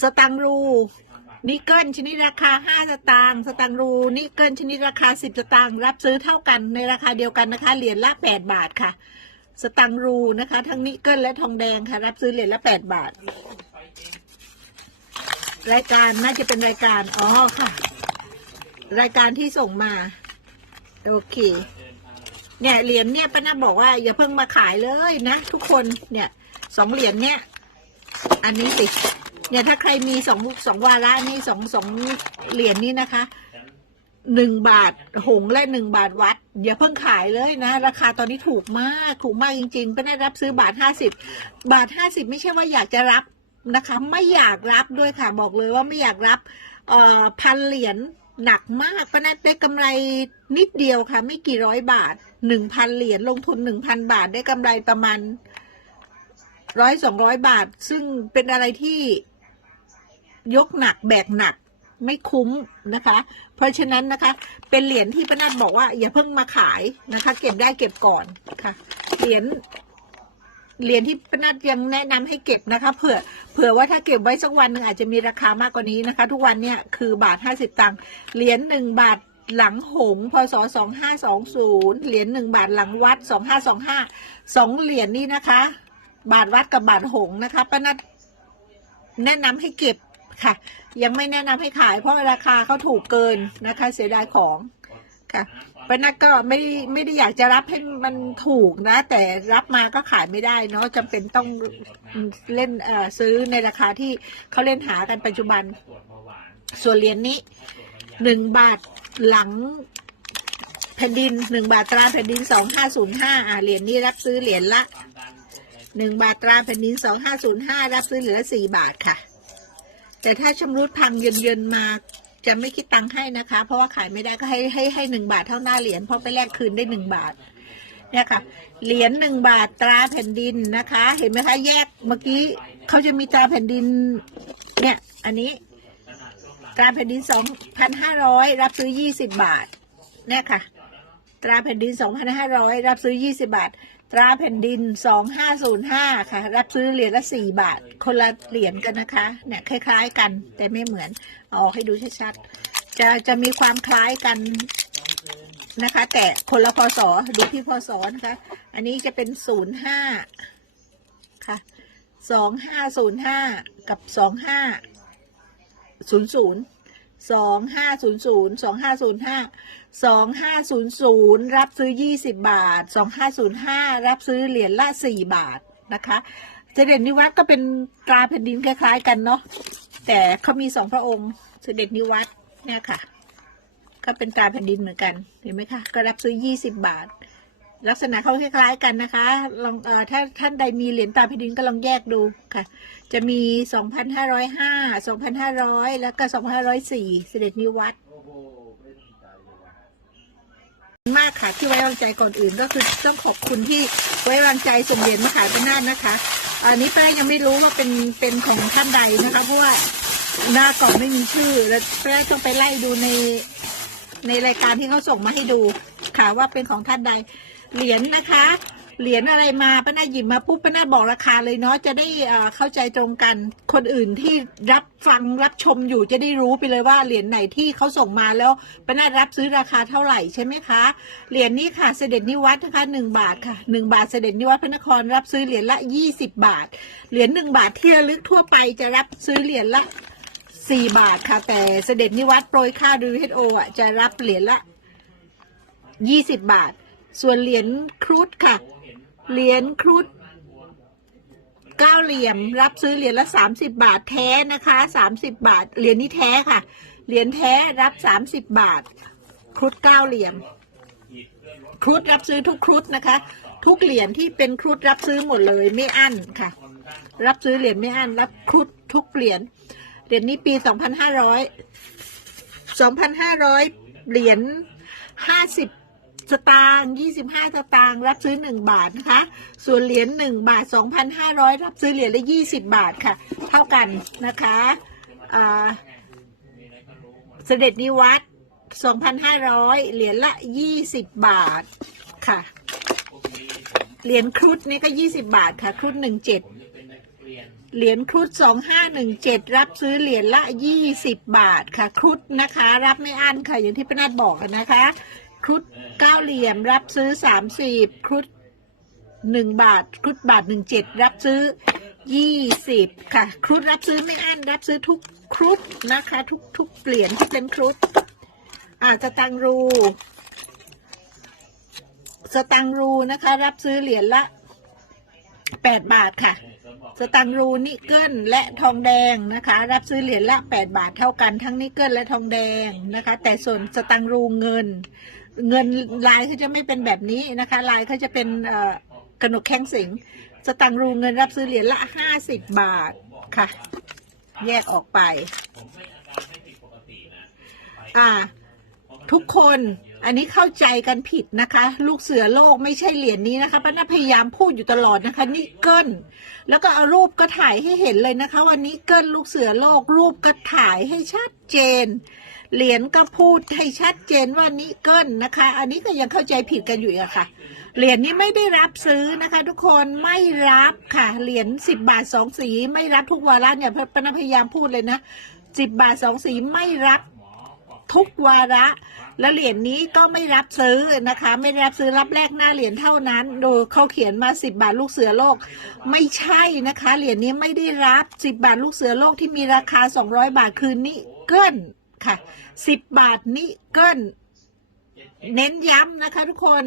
สตังรูนิกเกิลชนิดราคาห้าสตางค์สตังรูนิกเกิลชนิดราคาสิบสตางค์รับซื้อเท่ากันในราคาเดียวกันนะคะ เหรียญละแปดบาทค่ะ สตังรูนะคะ ทั้งนิกเกิลและทองแดงค่ะ รับซื้อเหรียญละแปดบาท รายการน่าจะเป็นรายการอ๋อค่ะ รายการที่ส่งมา โอเค เนี่ยเหรียญเนี่ยป้านาบอกว่าอย่าเพิ่งมาขายเลยนะ ทุกคนเนี่ยสองเหรียญเนี่ย อันนี้สิ เนี่ยถ้าใครมีสองสองวาระนี่สองสองเหรียญนี้นะคะหนึ่งบาทหงและหนึ่งบาทวัด อย่าเพิ่งขายเลยนะ ราคาตอนนี้ถูกมากถูกมากจริงๆป้านารับซื้อบาทห้าสิบบาทห้าสิบไม่ใช่ว่าอยากจะรับนะคะ ไม่อยากรับด้วยค่ะบอกเลยว่าไม่อยากรับเอ่อพันเหรียญหนักมากป้านัดได้กำไรนิดเดียวค่ะ ไม่กี่ร้อยบาทหนึ่งพันเหรียญลงทุนหนึ่งพันบาทได้กำไรประมาณร้อยสองร้อยบาท ซึ่งเป็นอะไรที่ ยกหนักแบกหนักไม่คุ้มนะคะ เพราะฉะนั้นนะคะ เป็นเหรียญที่ป้านัดบอกว่า อย่าเพิ่งมาขายนะคะ เก็บได้เก็บก่อนค่ะ เหรียญเหรียญที่ป้านัดยังแนะนำให้เก็บนะคะเผื่อเผื่อว่าถ้าเก็บไว้สักวันหนึ่งอาจจะมีราคามากกว่านี้นะคะ ทุกวันเนี่ยคือบาทห้าสิบตังค์เหรียญหนึ่งบาทหลังหงพศสองห้าสองศูนย์เหรียญหนึ่งบาทหลังวัดสองห้าสองห้าสองเหรียญนี้นะคะ บาทวัดกับบาทหงนะคะป้านัดแนะนำให้เก็บ ค่ะ ยังไม่แนะนำให้ขายเพราะราคาเขาถูกเกินนะคะ เสียดายของค่ะป้านัดก็ไม่ได้ไม่ได้อยากจะรับให้มันถูกนะ แต่รับมาก็ขายไม่ได้เนาะจำเป็นต้องเล่นเอ่อซื้อในราคาที่เขาเล่นหากันปัจจุบัน ส่วนเหรียญนี้หนึ่งบาทหลังแผ่นดินหนึ่งบาทตราแผ่นดินสองห้าศูนย์ห้าอ่าเหรียญนี้รับซื้อเหรียญละหนึ่งบาทตราแผ่นดินสองห้าศูนย์ห้ารับซื้อเหรียญละสี่บาทค่ะ แต่ถ้าชำรุดพังเยินเยินๆมาจะไม่คิดตังค์ให้นะคะ เพราะว่าขายไม่ได้ก็ให้ให้ให้หนึ่งบาทเท่าหน้าเหรียญเพราะไปแลกคืนได้หนึ่งบาท เนี่ยค่ะ เหรียญหนึ่งบาทตราแผ่นดินนะคะ เห็นไหมคะแยกเมื่อกี้เขาจะมีตราแผ่นดิน เนี่ย อันนี้ ตราแผ่นดินสองพันห้าร้อยรับซื้อยี่สิบบาท เนี่ยค่ะ ตราแผ่นดินสองพันห้าร้อยรับซื้อยี่สิบาท ตราแผ่นดิน 2505 ค่ะ รับซื้อเหรียญละ 4 บาท คนละเหรียญกันนะคะ เนี่ยคล้าย ๆ กันแต่ไม่เหมือนออกให้ดูชัดๆ จะจะมีความคล้ายกันนะคะ แต่คนละพศดูที่พศนะคะ อันนี้จะเป็น 05 ค่ะ 2505 กับ 2500 สองห้าศูนย์ศูนย์สองห้าศูนย์ห้าสองห้าศูนย์ศูนย์รับซื้อยี่สิบบาทสองห้าศูนย์ห้ารับซื้อเหรียญละสี่บาทนะคะเสด็จนิวัตก็เป็นตราแผ่นดินคล้าย ๆ กันเนาะแต่เขามีสองพระองค์เสด็จนิวัตเนี่ยค่ะ ก็เป็นตราแผ่นดินเหมือนกันเห็นไหมคะก็รับซื้อ20บาท ลักษณะเขาคล้ายๆกันนะคะลองเอ่อถ้าท่านใดมีเหรียญตาแผ่นดินก็ลองแยกดูค่ะ จะมี 2,505 2,500 แล้วก็ 2,504 เสด็จนิวัตมากค่ะที่ไว้วางใจก่อนอื่นก็คือต้องขอบคุณที่ไว้วางใจส่งเหรียญมาขายเป็นหน้านะคะอันนี้แป้ายังไม่รู้ว่าเป็นเป็นของท่านใดนะคะเพราะว่าหน้ากล่องไม่มีชื่อ แล้วแป้าต้องไปไล่ดูในในรายการที่เขาส่งมาให้ดูค่ะว่าเป็นของท่านใด เหรียญนะคะ เหรียญอะไรมาป้านาหยิบมาปุ๊บป้านาบอกราคาเลยเนาะจะได้เข้าใจตรงกัน คนอื่นที่รับฟังรับชมอยู่จะได้รู้ไปเลยว่าเหรียญไหนที่เขาส่งมาแล้วป้านารับซื้อราคาเท่าไหร่ใช่ไหมคะเหรียญนี้ค่ะเสด็จนิวัฒน์นะคะหนึ่งบาทค่ะหนึ่งบาทเสด็จนิวัฒน์พระนครรับซื้อเหรียญละยี่สิบบาท เหรียญหนึ่งบาทที่ระลึกทั่วไปจะรับซื้อเหรียญละสี่บาทค่ะ แต่เสด็จนิวัตโปรยค่า WHO อะจะรับเหรียญละยี่สิบบาท ส่วนเหรียญครุฑค่ะ เหรียญครุฑเก้าเหลี่ยม รับซื้อเหรียญละสามสิบาทแท้นะคะสามสิบาท เหรียญนี้แท้ค่ะ เหรียญแท้รับสามสิบบาท ครุฑเก้าเหลี่ยม ครุฑรับซื้อทุกครุฑนะคะ ทุกเหรียญที่เป็นครุฑรับซื้อหมดเลยไม่อั้นค่ะ รับซื้อเหรียญไม่อั้น รับครุฑทุกเหรียญ เหรียญนี้ปี2,500 2,500เหรียญ50ส ตางค์25สตางค์รับซื้อ 1 บาทนะคะ ส่วนเหรียญ1บาท 2,500 รับซื้อเหรียญละ 20 บาทค่ะ เท่ากันนะคะอ่าเสด็จนิวัตร2,500 เหรียญละ 20 บาทค่ะ เหรียญครุฑนี่ก็ 20 บาทค่ะครุฑ17 เหรียญครุฑสองห้าหนึ่งเจ็ดรับซื้อเหรียญละยี่สิบบาทค่ะ ครุฑนะคะ รับไม่อั้นค่ะ อย่างที่ป้านาดบอกนะคะ ครุฑเก้าเหลี่ยม รับซื้อสามสิบครุฑหนึ่งบาท ครุฑบาทหนึ่งเจ็ดรับซื้อยี่สิบค่ะ ครุฑรับซื้อไม่อั้นรับซื้อทุกครุฑนะคะ ทุกทุกเหรียญที่เป็นครุฑอาจจะตังรู สตังรูนะคะ รับซื้อเหรียญละแปดบาทค่ะ สตังรูนิกเกิลและทองแดงนะคะ รับซื้อเหรียญละแปดบาทเท่ากันทั้งนิกเกิลและทองแดงนะคะ แต่ส่วนสตังรูเงินเงินลายเขาจะไม่เป็นแบบนี้นะคะ ลายเขาจะเป็นกระหนกแข้งสิง สตังรูเงินรับซื้อเหรียญละห้าสิบบาทค่ะ แยกออกไป อ่า ทุกคนอันนี้เข้าใจกันผิดนะคะ ลูกเสือโลกไม่ใช่เหรียญนี้นะคะป้านาพยายามพูดอยู่ตลอดนะคะนิกเกิลแล้วก็เอารูปก็ถ่ายให้เห็นเลยนะคะ วันนี้เกิลลูกเสือโลกรูปก็ถ่ายให้ชัดเจน เหรียญก็พูดให้ชัดเจนว่านิกเกิลนะคะ อันนี้ก็ยังเข้าใจผิดกันอยู่อะค่ะ เหรียญนี้ไม่ได้รับซื้อนะคะ ทุกคนไม่รับค่ะ เหรียญสิบบาทสองสี ไม่รับทุกวาระเนี่ยป้านพยายามพูดเลยนะสิบบาทสองสีไม่รับทุกวาระ แล้วเหรียญนี้ก็ไม่รับซื้อนะคะ ไม่รับซื้อรับแลกหน้าเหรียญเท่านั้น ดูเขาเขียนมาสิบบาทลูกเสือโลก ไม่ใช่นะคะ เหรียญนี้ไม่ได้รับสิบบาทลูกเสือโลกที่มีราคาสองร้อยบาทคือนิเกิล ค่ะสิบบาทนิเกิลเน้นย้ำนะคะทุกคน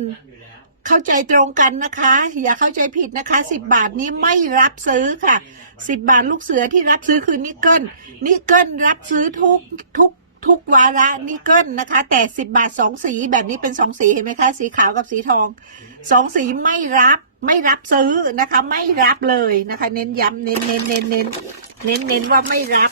เข้าใจตรงกันนะคะ อย่าเข้าใจผิดนะคะสิบบาทนี้ไม่รับซื้อค่ะสิบบาทลูกเสือที่รับซื้อคือนิกเกิลนิกเกิลรับซื้อทุกทุกทุกวาระนิกเกิลนะคะ แต่สิบบาทสองสีแบบนี้เป็นสองสีเห็นไหมคะ สีขาวกับสีทองสองสีไม่รับไม่รับซื้อนะคะ ไม่รับเลยนะคะ เน้นย้ำเน้นเน้นเน้นเน้นเน้นเน้นว่าไม่รับ